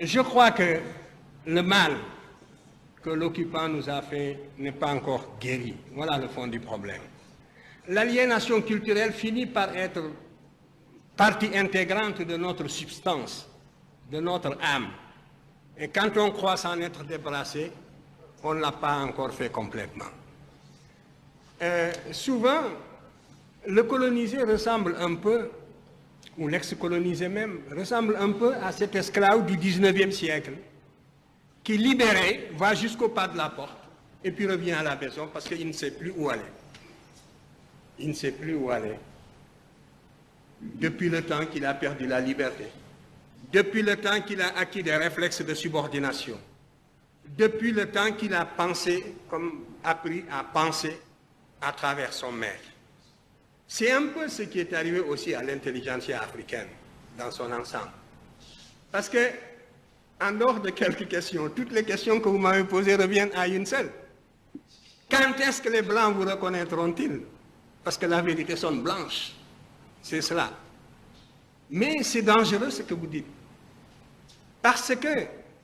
Je crois que le mal que l'occupant nous a fait n'est pas encore guéri. Voilà le fond du problème. L'aliénation culturelle finit par être partie intégrante de notre substance, de notre âme. Et quand on croit s'en être débarrassé, on ne l'a pas encore fait complètement. Souvent, le colonisé ressemble un peu, ou l'ex-colonisé même, ressemble un peu à cet esclave du 19e siècle, qui, libéré, va jusqu'au pas de la porte, et puis revient à la maison parce qu'il ne sait plus où aller. Il ne sait plus où aller. Depuis le temps qu'il a perdu la liberté, depuis le temps qu'il a acquis des réflexes de subordination, depuis le temps qu'il a pensé, comme appris à penser à travers son maître. C'est un peu ce qui est arrivé aussi à l'intelligentsia africaine dans son ensemble. Parce que, en dehors de quelques questions, toutes les questions que vous m'avez posées reviennent à une seule. Quand est-ce que les Blancs vous reconnaîtront-ils? Parce que la vérité sonne blanche. C'est cela. Mais c'est dangereux ce que vous dites. Parce que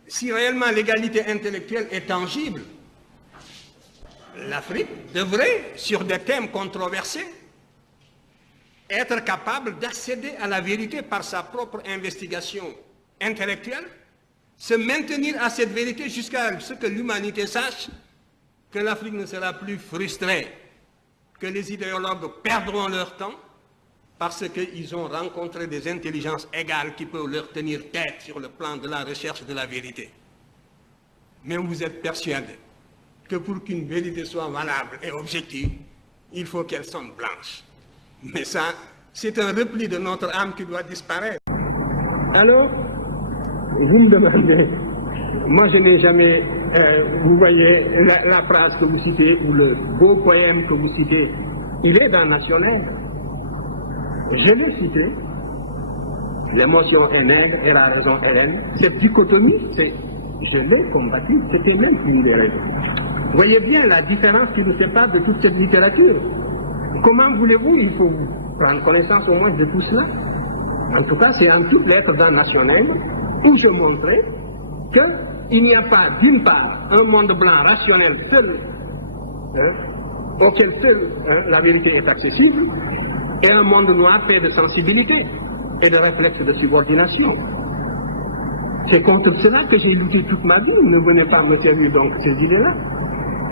si réellement l'égalité intellectuelle est tangible, l'Afrique devrait, sur des thèmes controversés, être capable d'accéder à la vérité par sa propre investigation intellectuelle, se maintenir à cette vérité jusqu'à ce que l'humanité sache que l'Afrique ne sera plus frustrée, que les idéologues perdront leur temps parce qu'ils ont rencontré des intelligences égales qui peuvent leur tenir tête sur le plan de la recherche de la vérité. Mais vous êtes persuadé que pour qu'une vérité soit valable et objective, il faut qu'elle sonne blanche. Mais ça, c'est un repli de notre âme qui doit disparaître. Alors, vous me demandez, moi je n'ai jamais, vous voyez, la phrase que vous citez, ou le beau poème que vous citez, il est dans National. Je l'ai cité, l'émotion est nègre et la raison est laine. Cette dichotomie, je l'ai combattu, c'était même une des raisons. Vous voyez bien la différence qui nous sépare de toute cette littérature. Comment voulez-vous, il faut prendre connaissance au moins de tout cela. En tout cas, c'est en toutes lettres dans National où je montrais qu'il n'y a pas, d'une part, un monde blanc rationnel seul, auquel seul la vérité est accessible, et un monde noir fait de sensibilité et de réflexes de subordination. C'est contre cela que j'ai lutté toute ma vie. Ne venez pas me servir donc ces idées-là.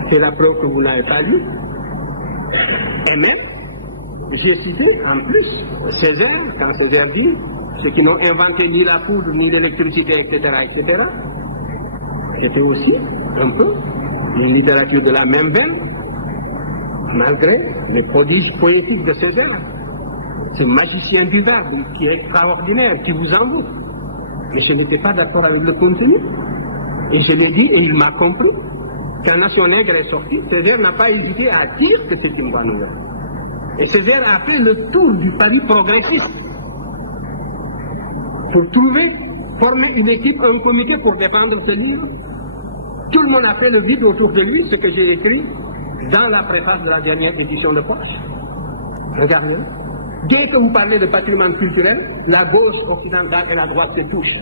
C'est la preuve que vous n'avez pas lu. Et même, j'ai cité en plus Césaire, quand Césaire dit ceux qui n'ont inventé ni la poudre, ni l'électricité, etc., etc., c'était aussi un peu une littérature de la même veine, malgré les prodiges poétiques de Césaire. Ce magicien du verbe qui est extraordinaire, qui vous envoûte. Mais je n'étais pas d'accord avec le contenu. Et je l'ai dit, et il m'a compris. Quand Nation Nègre est sorti, Césaire n'a pas hésité à dire que c'est une bonne nouvelle. Et Césaire a fait le tour du Paris progressiste pour trouver, former une équipe, un comité pour défendre ce livre. Tout le monde a fait le vide autour de lui, ce que j'ai écrit dans la préface de la dernière édition de Poche. Regardez. Dès que vous parlez de patrimoine culturel, la gauche occidentale et la droite se touchent.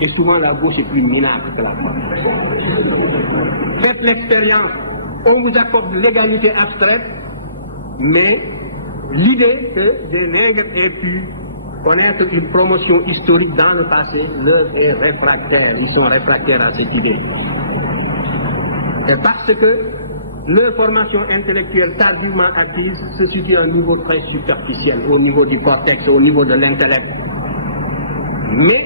Et souvent la gauche est plus minable que la droite. Faites l'expérience, on vous accorde l'égalité abstraite, mais l'idée que des nègres aient pu connaître une promotion historique dans le passé leur est réfractaire. Ils sont réfractaires à cette idée. Et parce que leur formation intellectuelle tardivement acquise se situe à un niveau très superficiel, au niveau du cortex, au niveau de l'intellect. Mais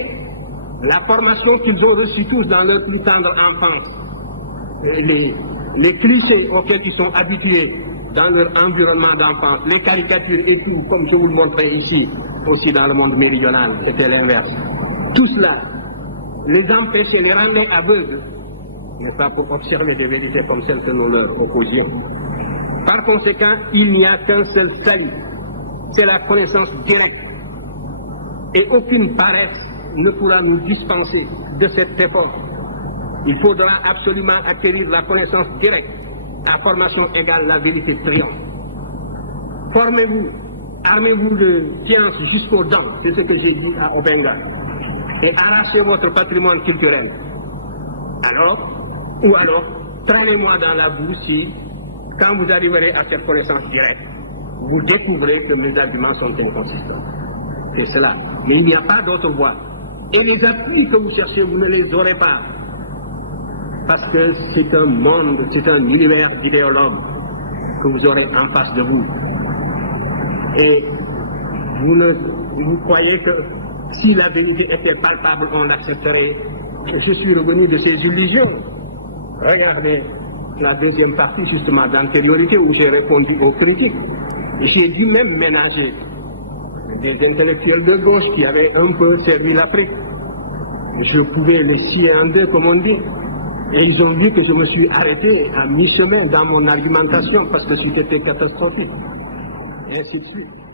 la formation qu'ils ont reçue tous dans leur plus tendre enfance, les clichés auxquels ils sont habitués dans leur environnement d'enfance, les caricatures et tout, comme je vous le montrais ici, aussi dans le monde méridional, c'était l'inverse. Tout cela les empêchait, les rendait aveugles, n'est-ce pas, pour observer des vérités comme celles que nous leur opposions. Par conséquent, il n'y a qu'un seul salut, c'est la connaissance directe. Et aucune paresse ne pourra nous dispenser de cette époque. Il faudra absolument acquérir la connaissance directe. À formation égale, la vérité triomphe. Formez-vous, armez-vous de science jusqu'aux dents, c'est ce que j'ai dit à Obenga. et arrachez votre patrimoine culturel. Alors, traînez-moi dans la boue si, quand vous arriverez à cette connaissance directe, vous découvrez que mes arguments sont inconsistants. C'est cela. Mais il n'y a pas d'autre voie. Et les appuis que vous cherchez, vous ne les aurez pas. Parce que c'est un monde, c'est un univers d'idéologues que vous aurez en face de vous. Et vous croyez que si la vérité était palpable, on l'accepterait. Je suis revenu de ces illusions. Regardez la deuxième partie, justement, d'antériorité, où j'ai répondu aux critiques. J'ai dû même ménager des intellectuels de gauche qui avaient un peu servi l'Afrique. Je pouvais les scier en deux, comme on dit. Et ils ont vu que je me suis arrêté à mi-chemin dans mon argumentation parce que c'était catastrophique. Et ainsi de suite.